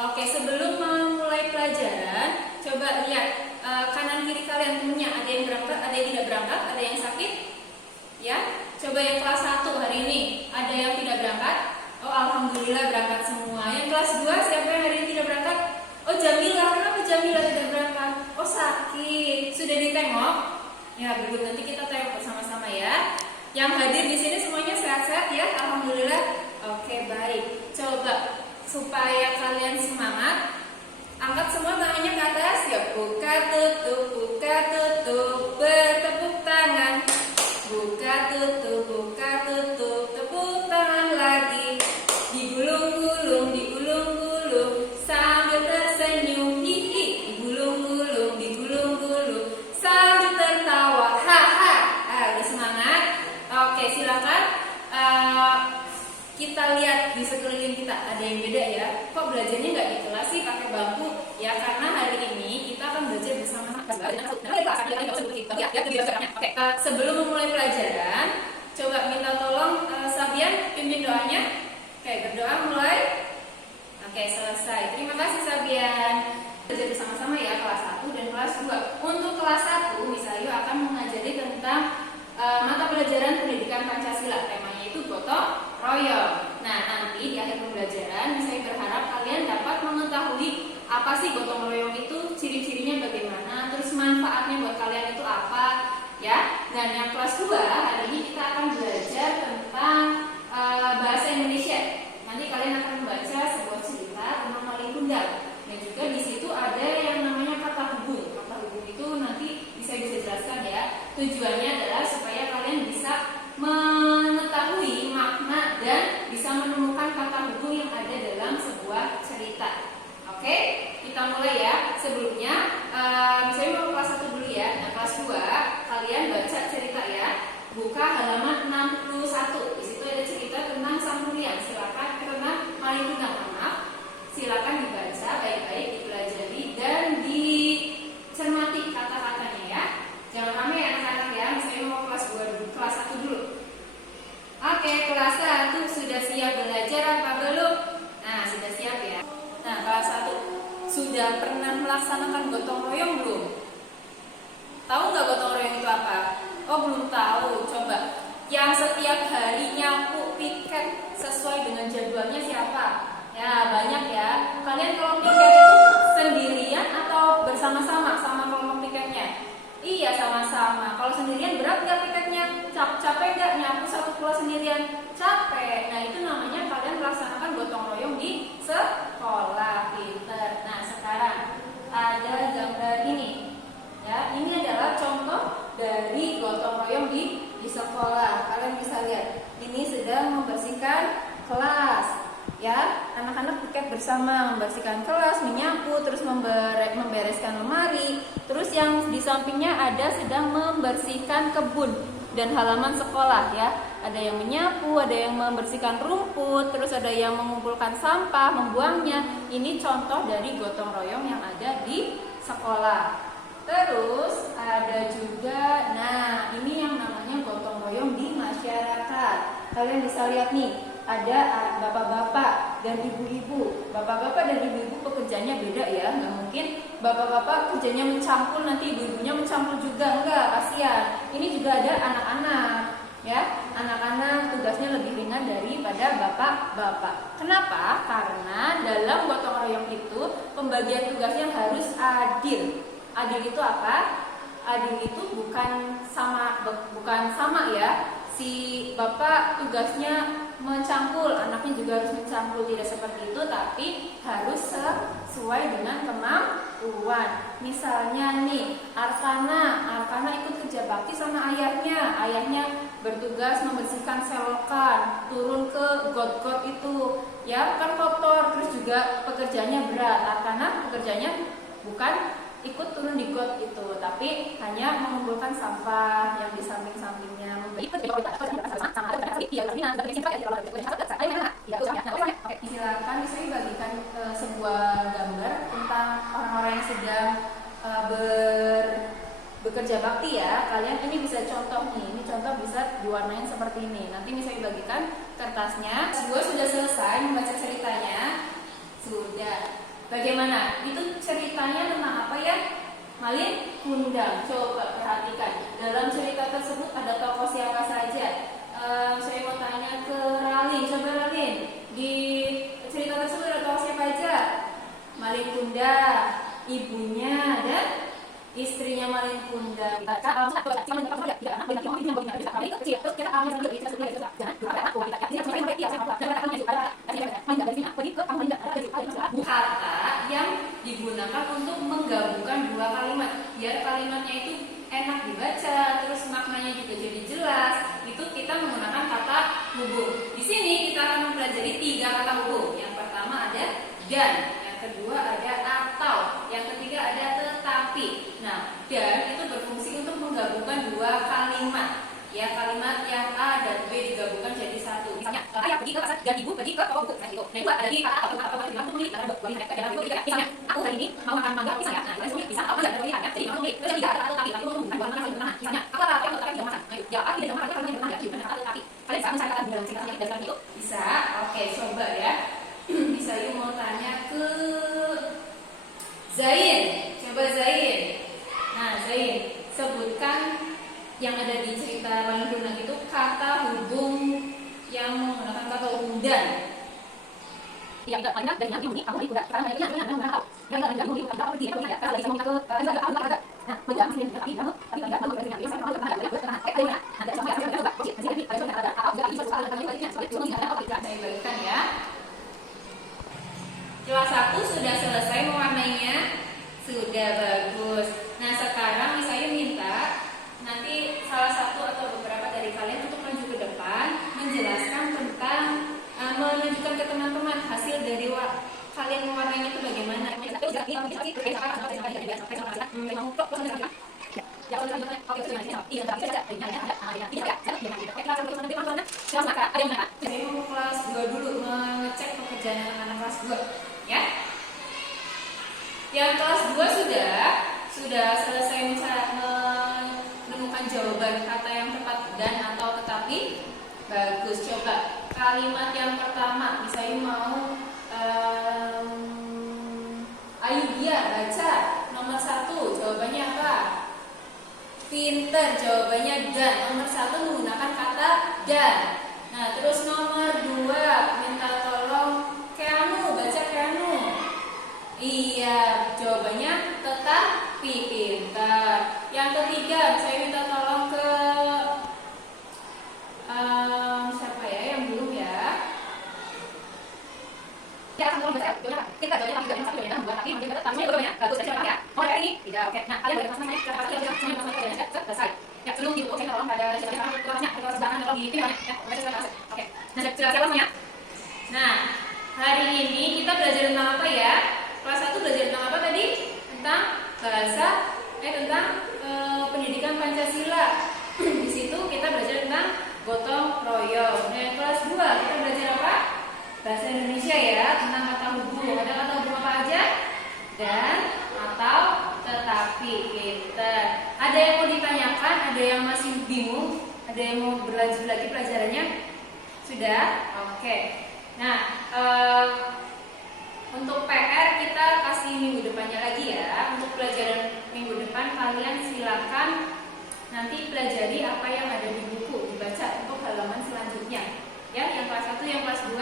Oke, sebelum memulai pelajaran, coba lihat kanan kiri kalian temennya, ada yang berangkat, ada yang tidak berangkat, ada yang sakit. Ya, coba yang kelas 1 hari ini, ada yang tidak berangkat? Oh, alhamdulillah berangkat semua. Yang kelas 2 siapa yang hari ini tidak berangkat? Oh, Jamila. Kenapa Jamila tidak berangkat? Oh, sakit. Sudah ditengok? Ya, begitu, nanti kita tengok bersama-sama ya. Yang hadir di sini semuanya sehat-sehat ya, alhamdulillah. Oke, baik. Coba supaya kalian semangat, angkat semua tangannya ke atas. Ya, buka tutup, bertepuk tangan. Buka tutup, tepuk tangan lagi. Digulung-gulung, sambil tersenyum. Hihi, digulung-gulung, sambil tertawa. Haha. Udah semangat? Oke, silakan. Kita lihat di sekeliling kita ada yang beda ya. Kok belajarnya nggak di kelas sih pakai bangku? Ya karena hari ini kita akan belajar bersama-sama. Sebelum memulai pelajaran, coba minta tolong Sabian pimpin doanya. Oke, berdoa mulai. Oke, selesai. Terima kasih Sabian. Belajar bersama-sama ya kelas 1 dan kelas 2. Untuk kelas 1, Miss Ayu akan mengajari tentang mata pelajaran pendidikan Pancasila. Temanya itu gotong royong. Nah, nanti di akhir pembelajaran saya berharap kalian dapat mengetahui apa sih gotong royong itu, ciri-cirinya bagaimana, terus manfaatnya buat kalian itu apa, ya. Dan yang kelas 2 hari ini kita akan belajar tentang bahasa Indonesia. Nanti kalian akan membaca sebuah cerita tentang Malin Kundang. Dan juga di situ ada yang namanya kata hubung. Kata hubung itu nanti bisa jelaskan ya. Tujuannya adalah supaya kalian bisa mengetahui makna dan bisa menemukan kata hubung yang ada dalam sebuah cerita. Oke, kita mulai ya. Sebelumnya, misalnya mau kelas 1 dulu ya. Nah, kelas 2 kalian baca cerita ya. Buka halaman 61. Di situ ada cerita tentang Sangkuriang. Silakan karena Malin Kundang, maaf. Silakan dibaca baik-baik, dipelajari dan dicermati kata-katanya ya. Jangan ramai anak-anak ya. Misalnya mau kelas 2 dulu, kelas 1 dulu. Oke, kelas 1 sudah siap belajar apa belum? Nah, sudah siap ya. Nah, kelas 1 sudah pernah melaksanakan gotong royong belum? Tahu nggak gotong royong itu apa? Oh, belum tahu. Coba yang setiap hari nyapu piket sesuai dengan jadwalnya siapa? Ya, banyak ya. Kalian kalau piket itu sendirian atau bersama-sama sama kelompok piketnya? Iya, sama-sama. Kalau sendirian berat nggak piketnya? Capek nggak nyapu satu kelas sendirian? Capek. Nah, itu namanya kalian melaksanakan gotong royong di sekolah. Pinter. Nah, sekarang ada gambar ini. Ya, ini adalah contoh dari gotong royong di sekolah. Kalian bisa lihat. Ini sedang membersihkan kelas. Ya, anak-anak piket bersama membersihkan kelas, menyapu, terus membereskan lemari. Terus yang di sampingnya ada sedang membersihkan kebun dan halaman sekolah ya. Ada yang menyapu, ada yang membersihkan rumput, terus ada yang mengumpulkan sampah, membuangnya. Ini contoh dari gotong royong yang ada di sekolah. Terus ada juga, nah ini yang namanya gotong royong di masyarakat. Kalian bisa lihat nih. Ada bapak-bapak dan ibu-ibu. Bapak-bapak dan ibu-ibu pekerjaannya beda ya. Nggak mungkin bapak-bapak kerjanya mencampur, nanti ibu-ibunya mencampur juga. Enggak, kasihan. Ini juga ada anak-anak ya. Anak-anak tugasnya lebih ringan daripada bapak-bapak. Kenapa? Karena dalam gotong royong itu pembagian tugasnya harus adil. Adil itu apa? Adil itu bukan sama ya. Si bapak tugasnya mencampur, anaknya juga harus mencampur, tidak seperti itu, tapi harus sesuai dengan kemampuan. Misalnya nih, Arkana ikut kerja bakti sama ayahnya bertugas membersihkan selokan, turun ke got-got itu, ya kan kotor, terus juga pekerjaannya berat. Arkana pekerjaannya bukan ikut turun di got itu, tapi hanya mengumpulkan sampah yang di samping-sampingnya. Silakan saya bagikan sebuah gambar tentang orang-orang yang sedang bekerja bakti ya. Kalian ini bisa contoh nih, ini contoh bisa diwarnain seperti ini. Nanti saya bagikan kertasnya. Gue sudah selesai membaca ceritanya. Sudah. Bagaimana? Itu ceritanya tentang apa ya? Malin Kundang. Coba perhatikan. Dalam cerita tersebut ada tokoh siapa saja? Saya mau tanya ke Ralin. Coba Ralin, di cerita tersebut ada tokoh siapa aja? Malin Kundang, ibunya dan istrinya Malin Kundang. Kata yang digunakan untuk menggabungkan dua kalimat biar kalimatnya itu enak dibaca, terus maknanya juga jadi jelas. Itu kita menggunakan kata hubung. Di sini kita akan mempelajari 3 kata hubung. Yang pertama ada dan, yang kedua ada atau, yang ketiga ada tetapi. Nah, dan itu berfungsi untuk menggabungkan dua kalimat. Ya, kalimat yang A dan B digabungkan jadi satu. Misalnya, ayah pergi ke pasar dan ibu pergi ke toko buku. Nah, itu. Nah, itu ada di kata atau untuk membeli. Misalnya, aku hari ini mau makan mangga misalnya. Nah, itu bisa apa enggak dari jadi mau membeli. Terus tidak ada tetapi, tapi untuk bukan mana mana. Misalnya, aku apa yang tetapi tidak makan. Nah, ya, aku tidak makan karena dia makan. Gimana kata tetapi? Kalian bisa mencari kata dalam cerita dari itu? Bisa. Oke, coba ya. Bisa yuk mau tanya ke Zain. Coba Zain. Nah, Zain, sebutkan yang ada di cerita Malin Kundang itu kata hubung yang menggunakan kata hubung dan. Yang tidak banyak dan yang ini aku juga karena banyak yang tahu. Yang enggak mungkin kita pergi atau tidak kalau bisa ke enggak. Nah, menjawab sini tapi kamu enggak mau bertanya saya mau bertanya ada sama saya coba cek jadi ada apa enggak bisa soal tanya saya berikan ya. Kelas 1 sudah selesai mewarnainya. Sudah bagus. Nah, sekarang saya minta nanti salah satu atau beberapa dari kalian untuk maju ke depan menjelaskan tentang menunjukkan ke teman-teman hasil dari kalian mewarnainya itu bagaimana. Saya mau kelas 2 dulu mengecek pekerjaan anak-anak kelas 2 ya. Yang kelas 2 sudah selesai menemukan jawaban kata yang tepat dan atau tetapi. Bagus, coba kalimat yang pertama misalnya mau ayo dia baca nomor 1 jawabannya apa? Pinter, jawabannya dan. Nomor 1 menggunakan kata dan. Nah, terus nomor 2 minta tolong Keanu baca Keanu. Iya, jawabannya tetapi. Pinter. Yang ketiga saya minta tolong ke siapa ya yang belum ya? Ya, akan tolong baca jawabannya. Kita jawabannya tidak satu ya, bukan tapi mungkin tapi jawabannya bagus saya ya. Oh, hari ini tidak oke. Nah, kalian bagaimana namanya? Siapa lagi yang bisa masuk ke selesai. Ya, sebelum dibuka saya tolong ada siapa kelasnya atau sebaran tolong dipilih ya. Oke. Nah, siapa semuanya? Nah, hari ini kita belajar tentang apa ya? Kelas 1 belajar tentang apa tadi? Tentang bahasa tentang pendidikan Pancasila. Di situ kita belajar tentang gotong royong. Nah, kelas 2 kita belajar apa? Bahasa Indonesia ya, tentang kata hubung. Ada kata hubung apa aja? Dan, atau, tetapi. Pinter. Ada yang mau ditanyakan? Ada yang masih bingung? Ada yang mau berlanjut lagi pelajarannya? Sudah? Oke. Nah, untuk PR kita kasih minggu depannya lagi ya. Untuk pelajaran minggu depan kalian silakan nanti pelajari apa yang ada di buku, dibaca untuk halaman selanjutnya. Ya, yang kelas 1, yang kelas 2